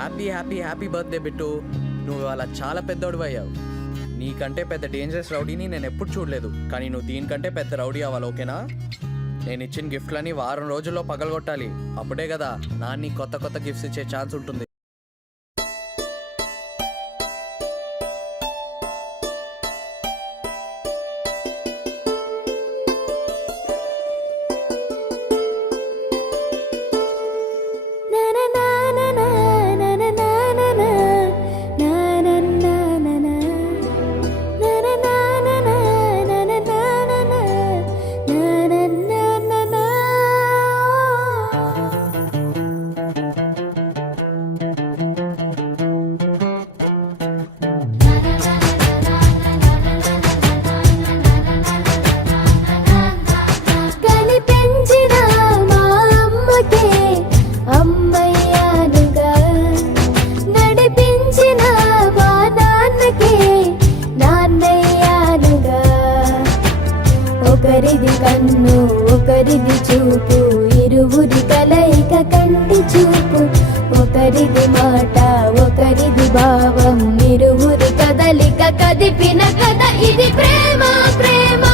Happy happy happy birthday Bittu. నువ్వు అలా చాలా పెద్దోడు అయ్యావు. నీకంటే పెద్ద డేంజరస్ రౌడీని నేను ఎప్పుడు చూడలేదు. కానీ నువ్వు దీనికంటే పెద్ద రౌడీ అవ్వాలి, ఓకేనా? నేను ఇచ్చిన గిఫ్ట్లని వారం రోజుల్లో పగలగొట్టాలి. అప్పుడే కదా నాన్ని కొత్త కొత్త గిఫ్ట్స్ ఇచ్చే ఛాన్స్ ఉంటుంది. ఒకరిది కన్ను ఒకరిది చూపు, ఇరువురి కలయిక కంటి చూపు. ఒకరిది మాట ఒకరిది భావం, ఇరువురి కదలిక కదిపిన కథ ఇది ప్రేమ. ప్రేమ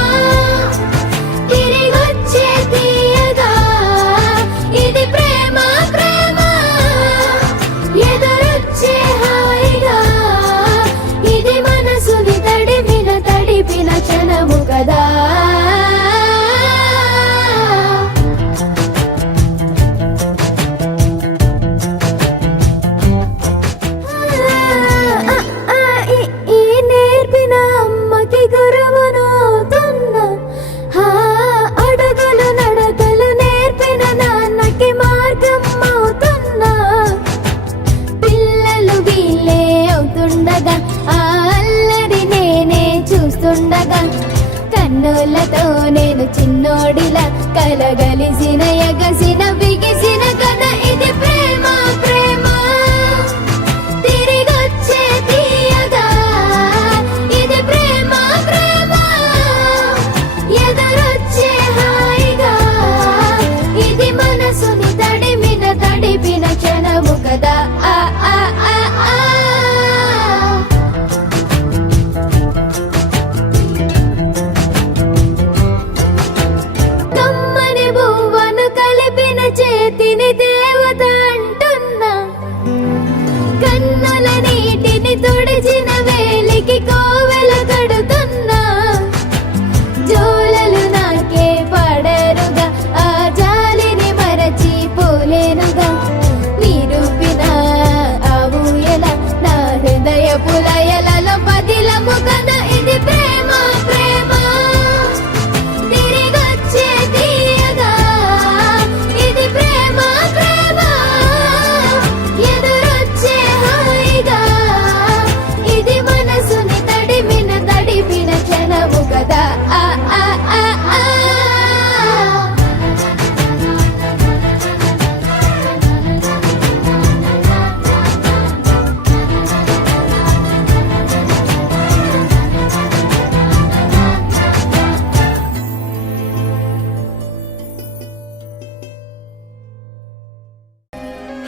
తిరిగొచ్చే తీయగా ఇది ప్రేమ. ప్రేమ ఎదురొచ్చే హాయిగా ఇది మనసుని తడిపిన క్షణము కదా. కన్నులతో నేను చిన్నోడిలా కలగలిసిన ఎగసిన బిగిసిన కథ ఇది ప్రేమ. ప్రేమ తిరిగొచ్చే తీయగా ఇది ప్రేమ. ప్రేమ ఎదురొచ్చే హాయిగా ఇది మనసుని తడిపిన క్షణము కదా. చేతిని దేవత అంటున్నా, కన్నుల నీటిని తుడిచిన వేలికి కోవెల కడుతున్నా. జోలలు నాకే పడరుగా, ఆ జాలిని మరచి పోలేనుగా. నిరూపిన ఆ ఊయల నా హృదయ పులయలలో పదిలము కదా ఇది ప్రేమ. ప్రేమ తిరిగొచ్చే తీయగా ఇది ప్రేమ. ప్రేమ ఎదురొచ్చే హాయిగా ఇది మనసుని తడిపిన క్షణము కదా.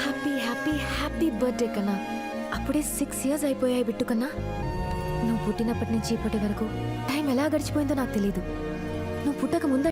హ్యాపీ హ్యాపీ హ్యాపీ బర్త్డే కన్నా. అప్పుడే 6 years అయిపోయాయి బిట్టు కన్నా. నువ్వు పుట్టినప్పటి నుంచి ఇప్పటి వరకు టైం ఎలా గడిచిపోయిందో నాకు తెలీదు. నువ్వు పుట్టక ముందు